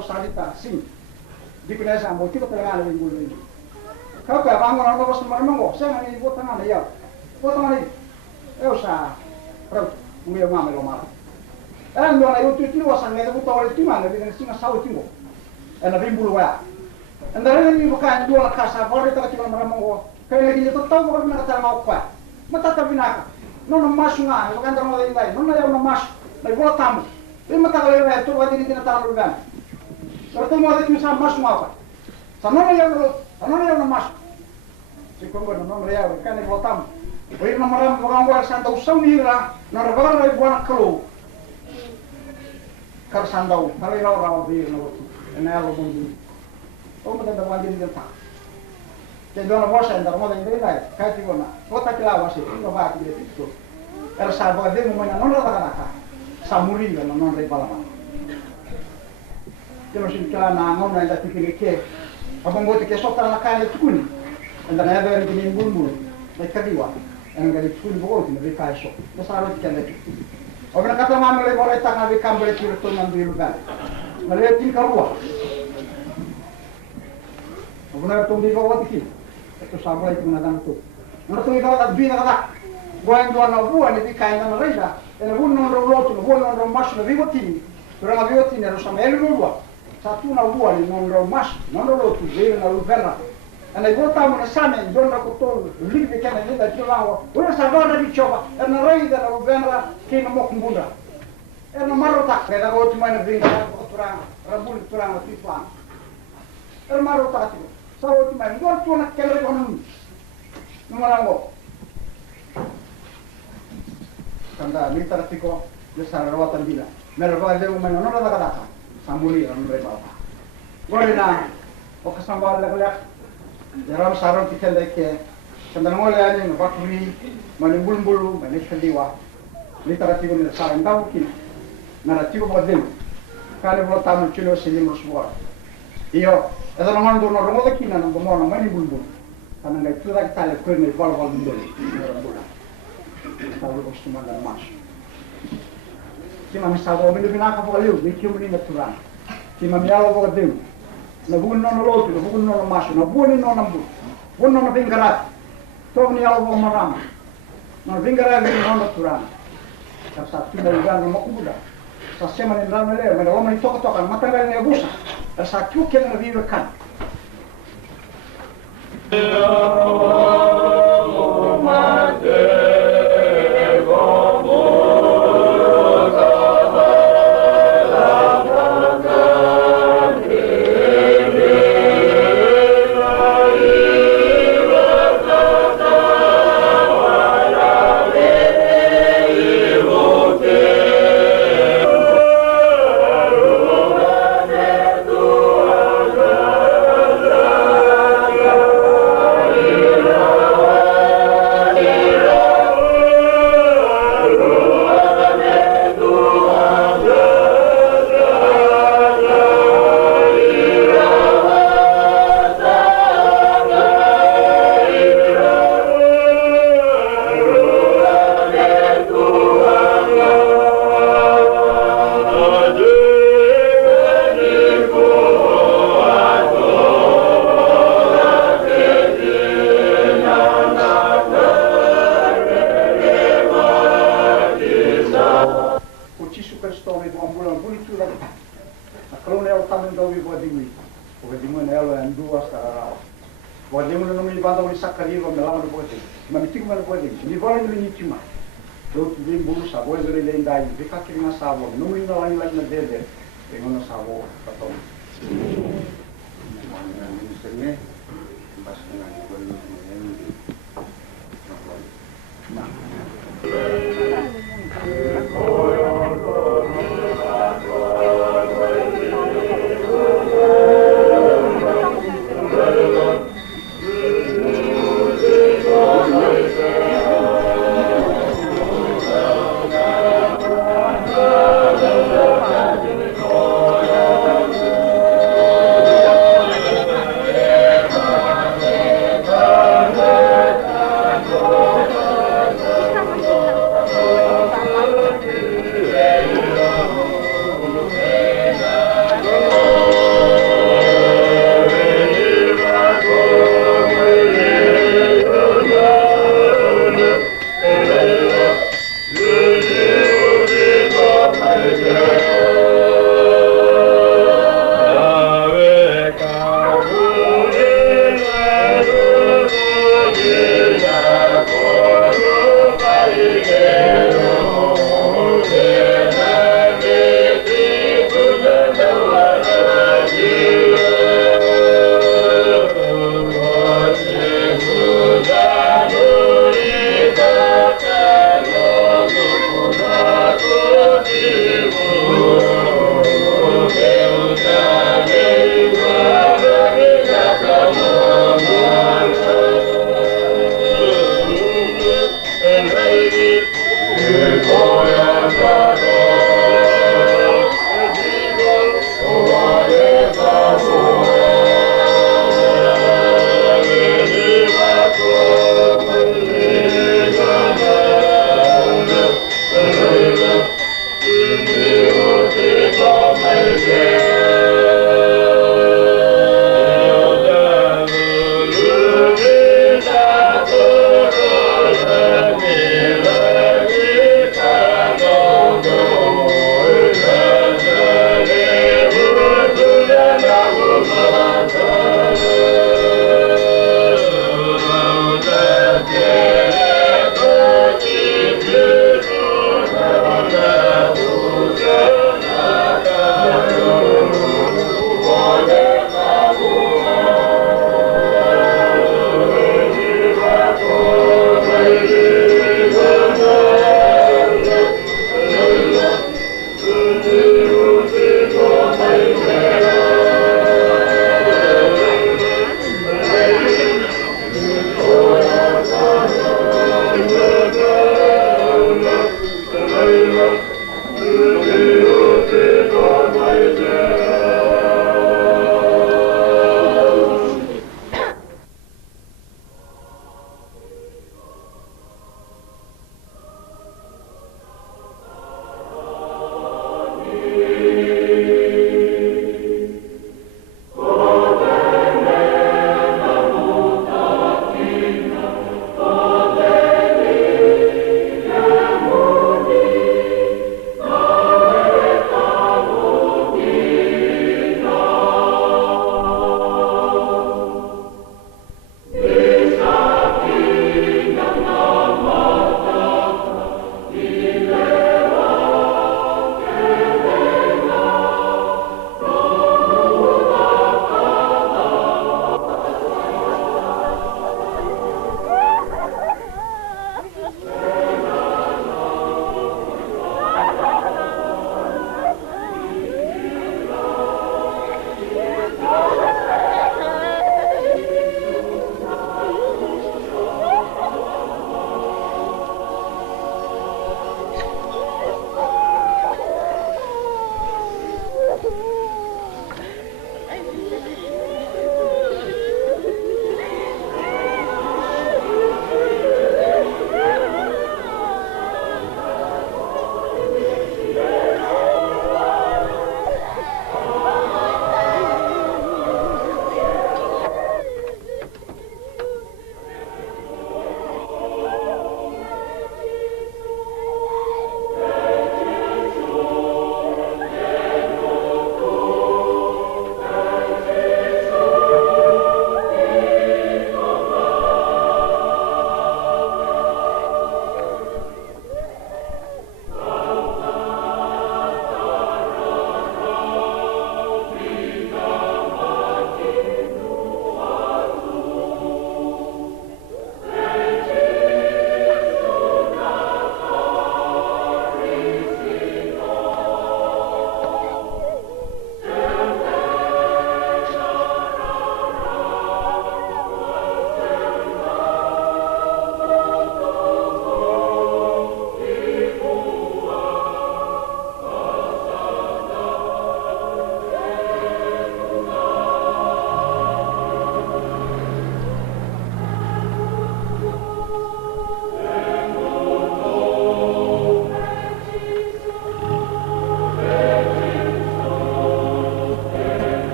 lo salita sing di pinasa mo tiko pelangana ng gulo ini kau ka bangun ano bos marmongo sa ngani botang ana ya botang ani eu sa pro umia mama lo mara ando na eu tu wasan ne buta ore timana di singa sawo tingo ana bimbulu wa andare ni bukan dua la casa bore ta tiko marmongo kaya lagi ni totoo ko na katara mau pa matata binaka no masu nga bukan daro mo dai no na eu no masu na botam Prima tagal ya tu wadi ni tinatalo gan. Pero mo ati sa mas mapa. Sanono ya no mas. Si kongo no ya kan ni botam. Oi na maram bukan gua santa usang mira na rabar na buana kalo. Kar sandau, kali raw bi no. Na alo bundi. O mo da wadi ni ta. Ke dona mosa ndar mo da ni dai kai ti bona. Kota kila wasi no ba ti ti. Era sa bo de mo na no ra ka. Samuri na non re balama. Kilo sin kala na ngona ila tikini ke. Abang bote ke sokta na kaya tukuni. Anda na yabe ni bulbul. Na kadiwa. Anga ni tukuni bolo ni re kaya sok. Na saro tikande. Obna kata mama le bore ta na be kambere tiro to man bilu gan. Na le tin karua. Obna to ndi ko wati ki. Ito sabay ko na dan to. Na to ikaw at bina ka. Buwan do na buwan ni kaya na reida. Ena buon non roloto, buon non romasso, na vivotini. Però na vivotini era samelo lua. Sa tu na buon non romasso, non roloto, vero na luverna. Ena vota mo na sane, donna ko live che ne da tulawa. Ora sa donna di chova, ena reida na luverna che na mo kumbunda. Ena marota, era go tu mai na vinga ko turanga, rabul turanga tifan. Ena marota ti. Sa o tu mai ngor tu na kele ko nu. Numarango. Tanda militar tiko de sarawatan bila merwa de umano no la kata samuli ran mereka gorina o kasambal la kala jaram saram tikel ke tanda ngole ani no bakuri mani bulbulu mani khadiwa militar tiko ni saram daw kin na tiko bodem kale bo tamu chilo silim ruswa iyo eda no mando no romo de kina no mo no mani bulbulu kana ngai tuda kale ko ni bal ndole Tahu bos cuma dalam mas. Cuma misal orang itu nak apa liu, dia cuma ni natural. Cuma mialo apa dia, nabuin non lotu, nabuin non mas, nabuin non nambu, nabuin non pinggarat. Tahu ni alo apa maram, non pinggarat ni non natural. Kalau satu dari jangan mau kuda, sasnya mana dalam leh, mana orang itu tokan, mata kali ni busa, satu kena lebih kan.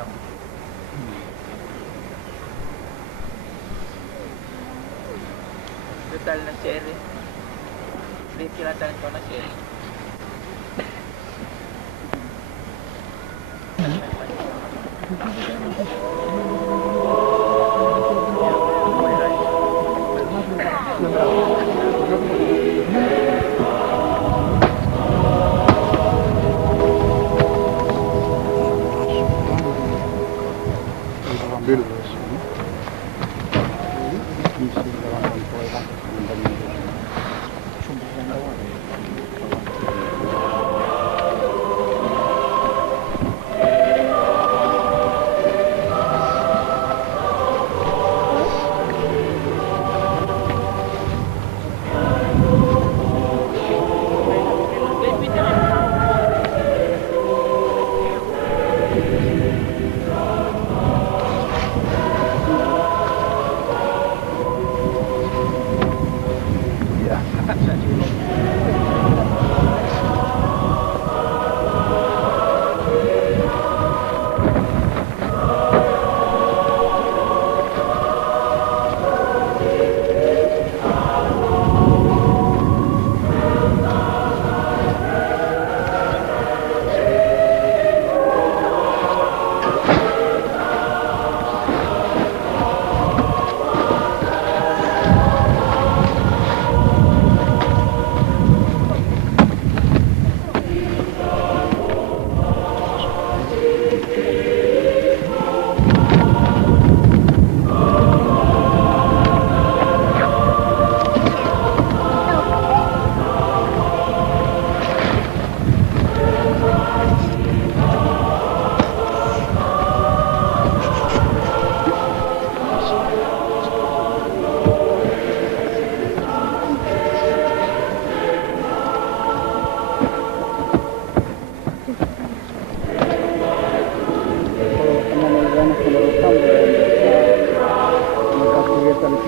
lang. Total na seri. Hindi tinatalan ko na seri.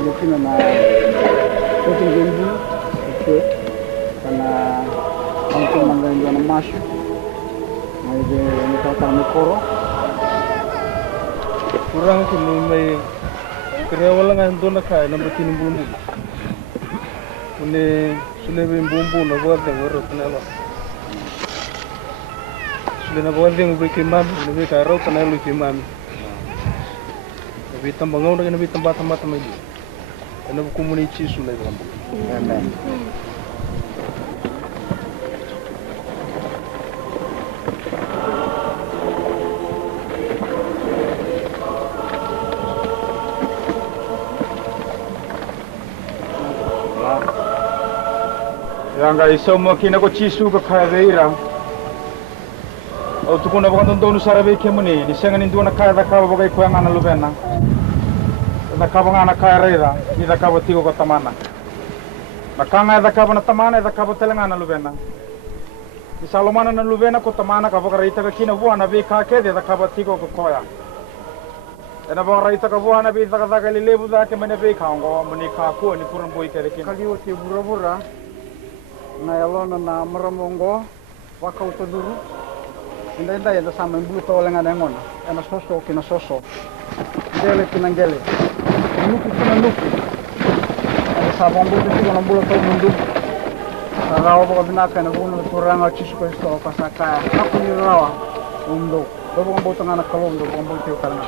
Filipino na puting gembu itu karena untuk mengganti masuk may nagtatanong koro kurang kung may kaya wala nga doon na kaya na batin ng bumbu kuni sulebe yung bumbu na buwag ng waro panalo sule na buwag yung kay mami nabi kaya raw panalo kay mami nabi tambangaw na nabi tambata-mata may ano komunichi sulay ba amen Yang iso mo kinako chisu ka kaya veira o tukuna ba kanto no sarabe kemuni ni senga ni duana kaya da kaba bagay ko ngana lubena na kaba ngana kaya reira ni da kaba tigo ko tamana na kanga da kaba na tamana da kaba telengana lubena ni salomana na lubena ko tamana kaba reita ka kina buana be ka ke da kaba tigo ko koya ena ba reita ka buana be da ka lebu da ke mane be kaongo muni ka ko ni kurang boy ke kin kali oti bura-bura na yalona na maramongo wakau taduru inda ya sama bulu tolenga ngona ena soso kina soso gele pinangele nuku kina nuku ada sabong bulu kina bulu to mundu rawa ba binaka na bulu turanga chisu ko sto pasaka aku ni rawa undo dobo mboto ngana kalondo bombo teu karanga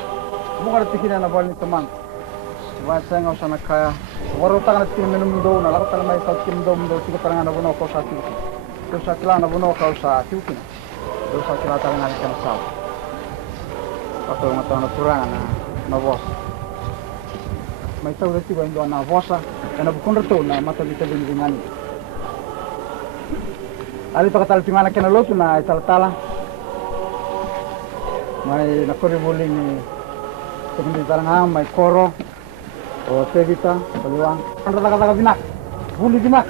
mungara tikina na bali teman wasa nga sana kaya waro tangan tin minum do na lakot na may sa tin do sila parang na buno ko sa tin ko sa kila na buno ko sa tiukin do sa kila tangan na kan sa ato nga tangan kurang na bos may taw dito ba ndo na bosa na bukon rito na mata dito din ngani ali pakatal pimana kana lotu na italtala may nakori buling ni kundi tarang may koro o tevita paliwang anda taka binak buli binak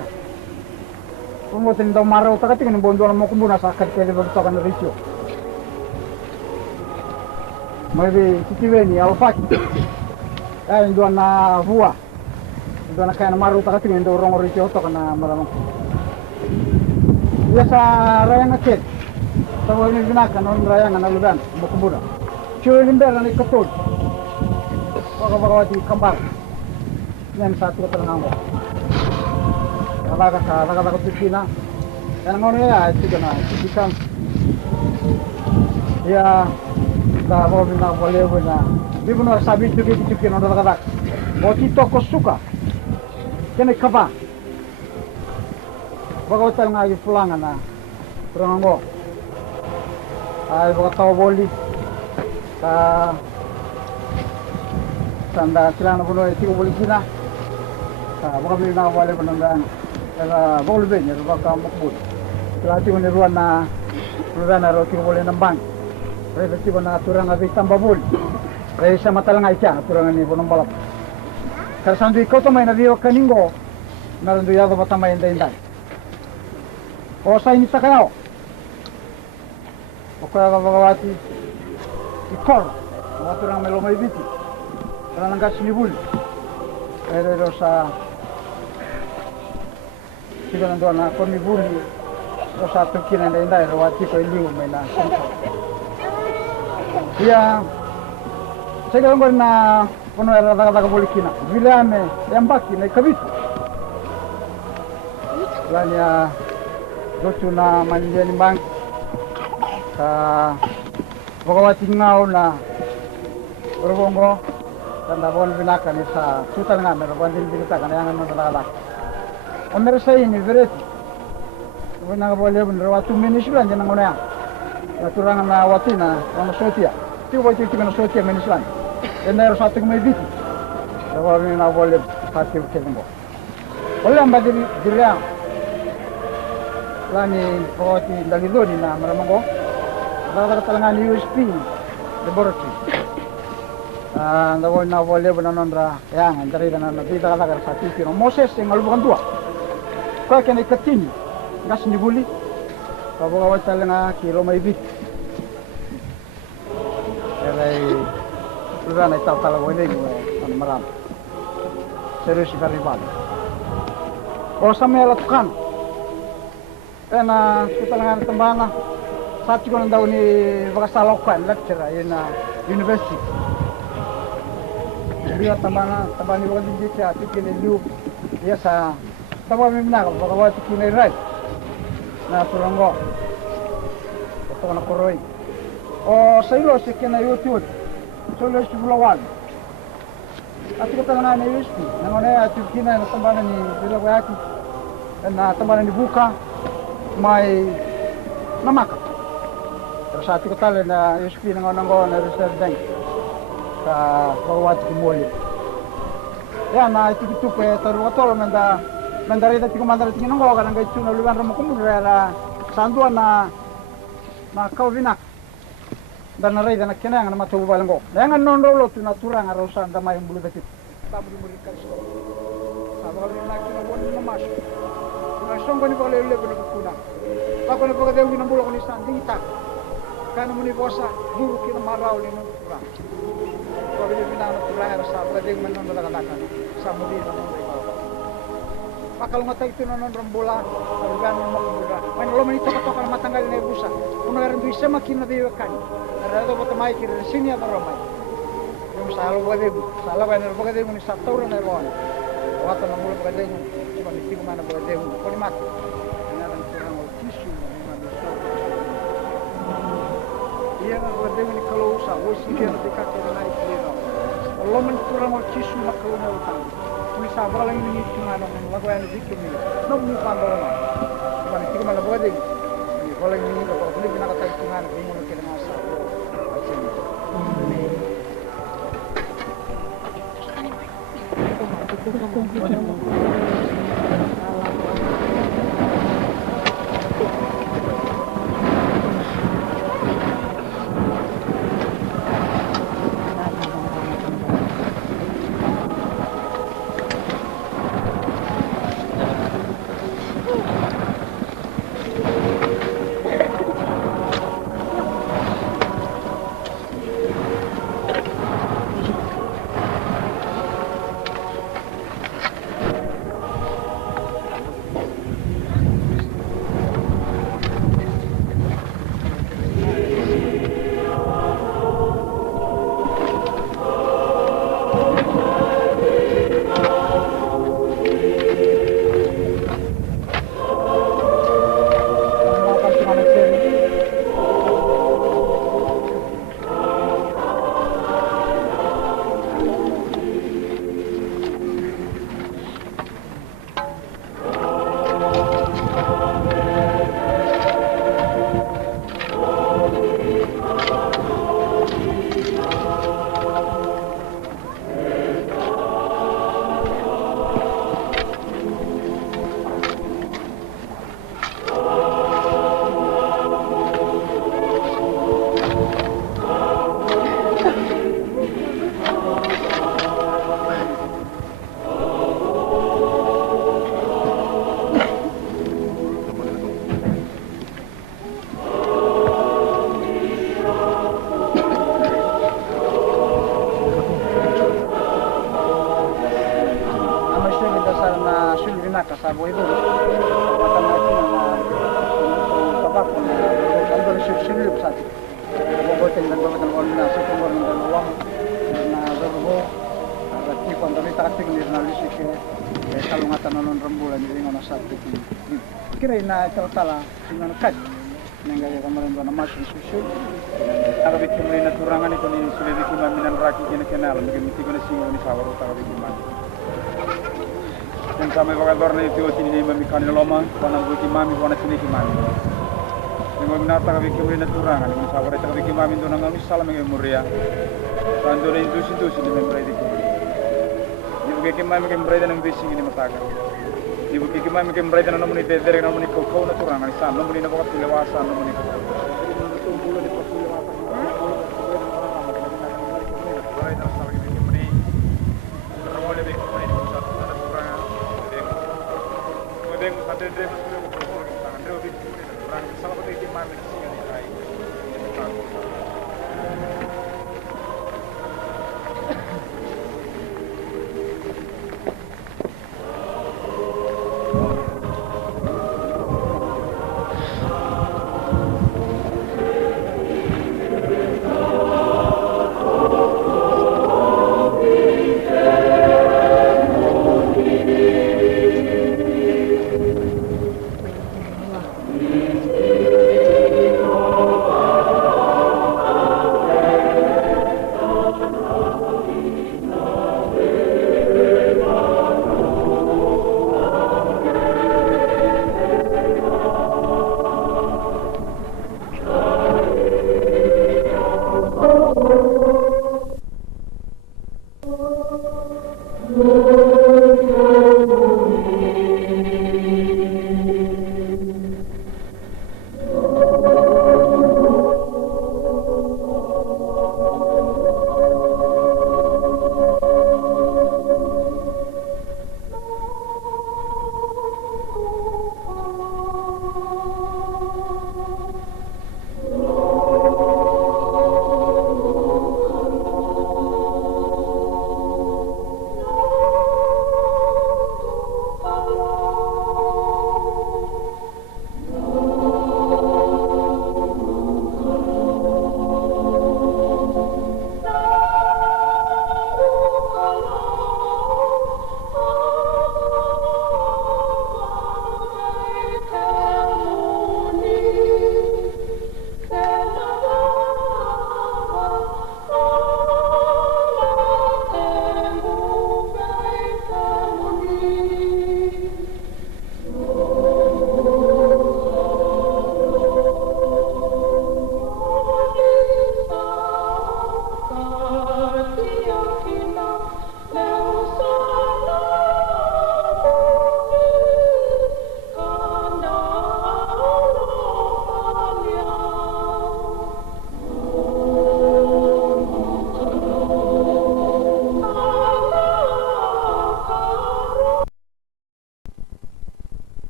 kumo tin daw maraw taka tingin bondo mo kumbuna sa kat kaya bagto kan richo maybe titiweni alfak ay ndo na huwa ndo na kaya na maraw taka tingin daw rong richo to kana maramang ya sa rayang akit tawo ni binak non rayang na ludan mo kumbuna Cuy limber ni ketul. Baga di kembar. Yan satu keterangan mo. Kala Pilipina. Yan ngono ya itu kana ikan. Ya kalau bina boleh bina. Di benar sabi cuki no kala. Boti toko suka. Kene kaba. Baga hotel ngagi pulangan na. Keterangan mo. Ay baga tahu boli. Tanda sila na puno iti ko boli sila. Baka bili na wale panandaan. Kaya boleh benya baka mukbul. Sila iti ko niruan na iti ko boli ng bank. Kaya iti ko na turang abis tambah boli. Kaya sa matalang ay siya, turangan niyo po ng balap. Kaya saan ikaw tamay na diyo kaninggo, naroon doon yato matamay inday-inday. O sa inita kayo. O kaya kabagawati, ikor, mga turang melomay biti. Kaya nang gas nibuli. Kaya doon sa sila nandoon na kung nibuli, o sa Turkey na inday-inday, rawati ko iliw may na sensor. Kaya, saya kira na puno rata-rata bolikina. Bila ame yang baki na kabitu. Lanya docu na manjani bank ka bogawati ngau na berbongo dan dabon binakan sa tutan nga meron bandil binita kana yang ano dala. Omer sa ini bereti. Wala nga boleh bener watu minislan jangan ngono ya. Naturangan na watina ono sotia. Tiba tiba na sotia minislan. Enero satu kemai biti. Kalau ni nak boleh pasti berkelimbo. Boleh ambil diri yang lani kau ti dari dulu ni nak meramongo. Kalau talangan USP laboratory. Kalau nak boleh benanondra yang dari dana nanti tak ada satu kilo. Moses yang lalu bukan dua. Kau kena ikat ini. Gas ni buli. Kalau kau talangan kilo mai biti. Jadi Lupa na itaw talaga ini gue maram. Serius si Karibal. O sa may alatukan. Na kita lang ang tambana. Sabi ko nang daw ni Bakasalaukan, lecturer yun na university. Biya tambana ni Bakasin siya at ikiniliw. Iya sa tawa may minakaw, Bakawati kinay right. Na tulanggo. Ito ko na kuroy. O sa ilo si kinayut-yut. Solo si Bulawan. At kita nga na USP. Nangonaya at yung kinay na tambanan ni Bilawayaki. Na tambanan ni Buka. May namaka. Pero sa ating katali na USP nangonanggo na reserve bank. Sa Bakawati Kimoli. Yan na ito ko tarugatolo mandarita ti kumandara ti nanggo ka nang gaitsu na luwan ramo kumudera sanduan na kauvinak. Dan narai dan kena yang nama coba balenggo. Jangan non-rolo tu naturang arosan damai yang bulu betit. Tamu diberikan sekolah. Sabar ni nak kena buat ni mas. Nasong kau ni boleh lebih lebih kuna. Aku ni pakai dewi nak bulak ni sanding tak. Karena muni bosa guru kita marau ni non kurang. Kau boleh bilang kurang rasa pakai dewi non belakang. Samudi non belakang. Pakal ngata itu non rembola, organ membola. Main lo menito katokan matanggal ni busa. Uno rin bisa makin na diwekan. Ada tu betul mai kiri sini atau ramai. Yang salah buat dia ni satu orang ni rohan. Waktu nak mula buat dia cuma mesti mana buat dia. Kau ni mat. Ini ada orang tisu mana bisa. Ia nak buat dia ni kalau usah, wisi dia nanti kakek naik dia. Kalau menito orang tisu nak kalau nak utang. Kami sabar lang ini cuma nak melakukan itu ni. Nak melakukan apa? Cuma mesti mana buat dia. Kalau ini kalau boleh kita kata cuma nak ini mungkin masa. sa buhay mo. Kapatan natin ang tabako na ang resolution sa atin. Mabuting nagbabatang wala na sa tumor ng dalawang na zarubo. At ipon dami takating ni na lisik kalungatan non rembulan ni ngono sa atin. Kira na tala sino kat nengaya kamarin na mas resolution. Aga bikin na turangan ito ni sulit bikin minan raki kena kenal mesti ko na singo ni sawaro taga bikin man. Yang kami bagai dorna itu sini ni mami kanil loma, wana buki mami wana sini ki mami. Ni mami nata ka bikin na turangan ni sawaro taga bikin mami do nang salam ngi muria. Pando ni itu sini mami rai dikin. Ni buki mami ke muria nang bising ni mataga. Ni buki mami ke muria nang muni dere nang muni ko na turangan sa nang muni na bakat lewasa nang muni ko. Ada